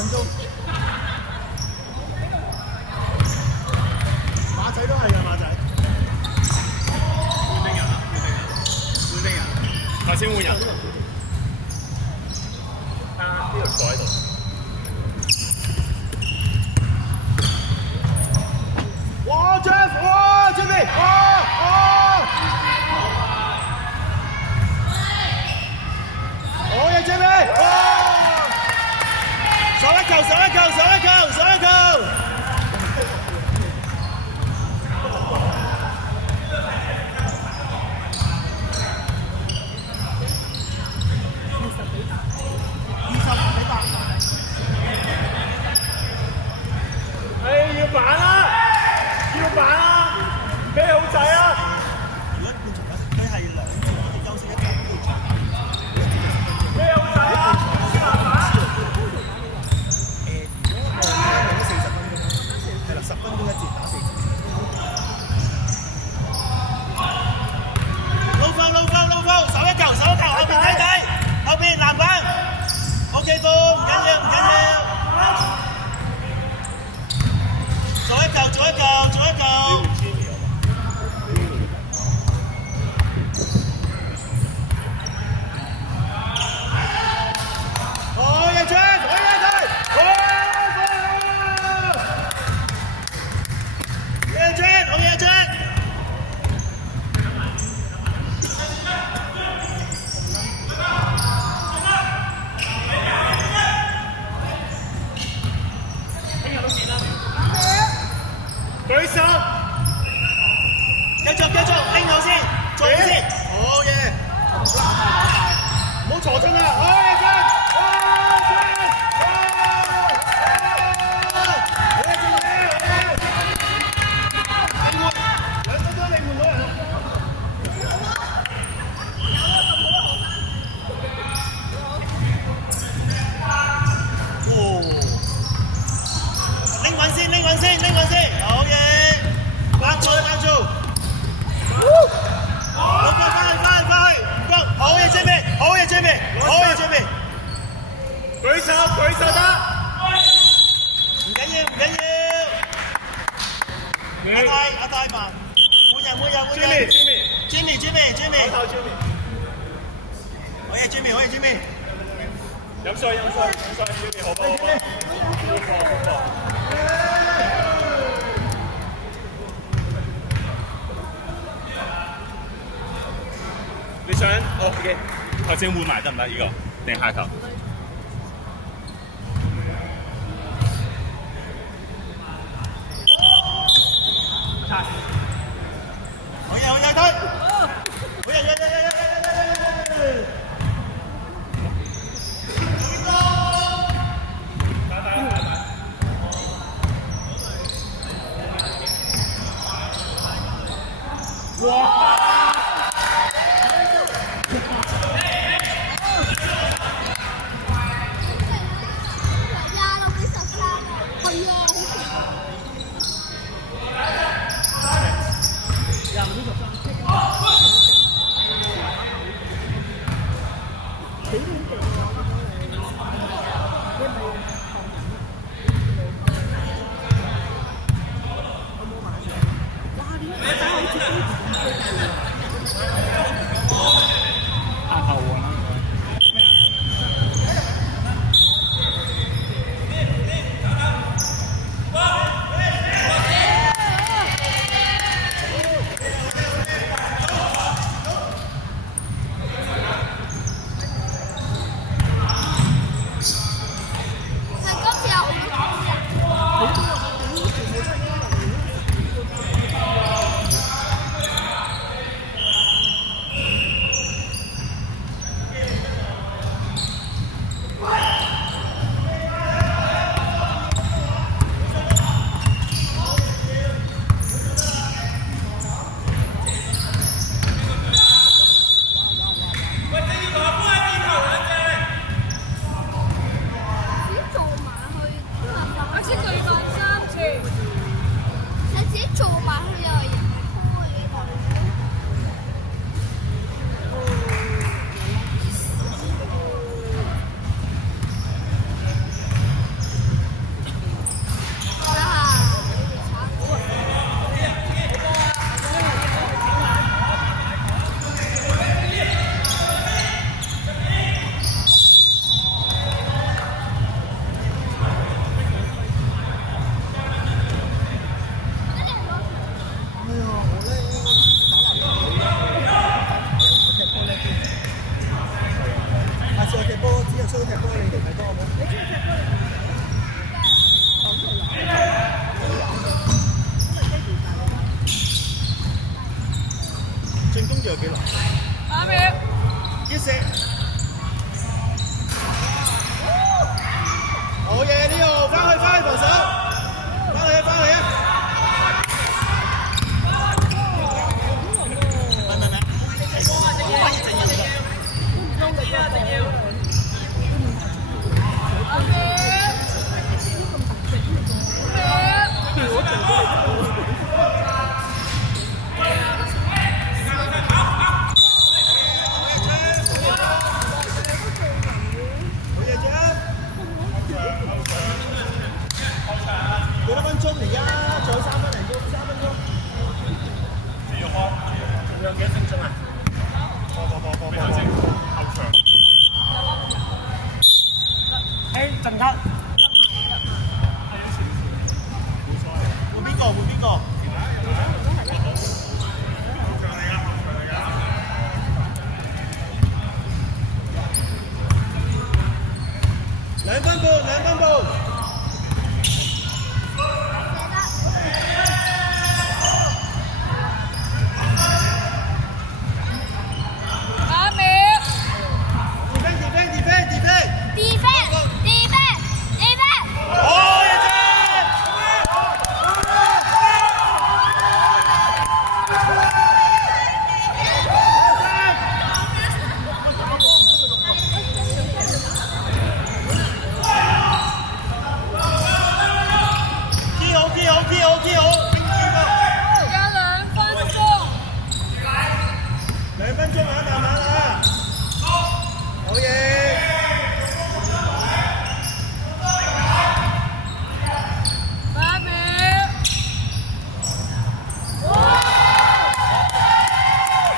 分鐘。馬仔都係㗎，馬仔。換兵人啦，換兵人，頭先換人。呢度坐喺度。哇 ，Jeff， 哇，Jimmy， 哇，好嘢 ，Jimmy， 哇！上一球，上一球，上一球，上一球！要板啦！要板啦！咩好仔啊！如果佢係兩節，我哋休息一陣，都要再打。咩好仔啊！如果我用咗40分鐘，係啦，10分鐘一節打4節。撈翻，手一球，後邊睇睇，後邊籃板 ，OK 波，唔緊要，唔緊要。做一球，做一球，做一球。好嘢 ，Jeff， 好嘢佢，好嘢 ，Jeff， 好嘢 ，Jeff。舉手，繼續，拎到先，做好先，好嘢，唔好坐親啦，好嘢 ，Jeff， 拎穩先，好嘢，關注，快，好嘢 ，Jimmy， 舉手得。唔緊要，阿大慢，每人 ，Jimmy， 好嘢 ，Jimmy， 飲水，Jimmy 好波。你想OK， 頭先換埋得唔得？呢個定下球？好嘢，推，好嘢，哇！仲有幾耐3秒。要射。好嘢呢個，翻去防守，翻去啊！幾多分鐘而家？仲有3分零鐘，3分鐘。仲有幾多分鐘啊？後場。誒，陣間。換邊個？2分半。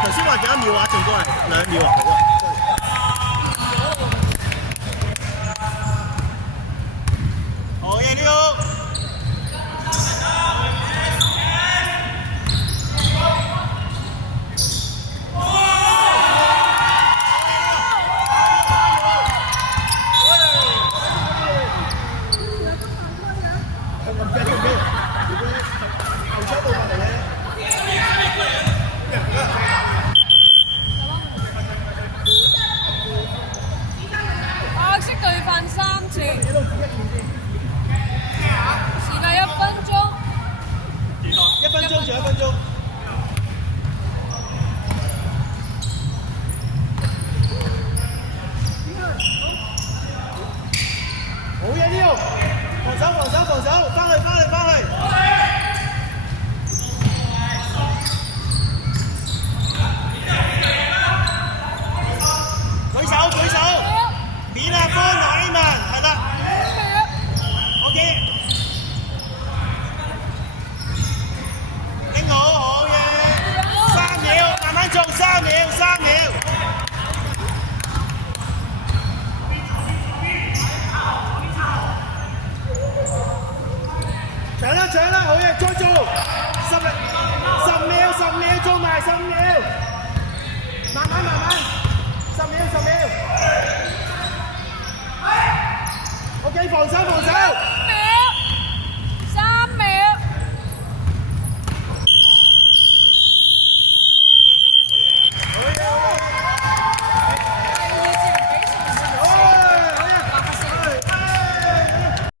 頭先話幾多秒啊？正哥係2秒啊！好嘢呢個！白色對犯3次，時間1分鐘。1分鐘，仲有1分鐘。好嘢呢個！防守，翻去！舉手！面啊，方乃文，係啦。OK。拎好嘢！3秒，慢慢做，3秒。搶啦！好嘢，再做10秒，做埋10秒，慢慢，10秒。OK， 防守。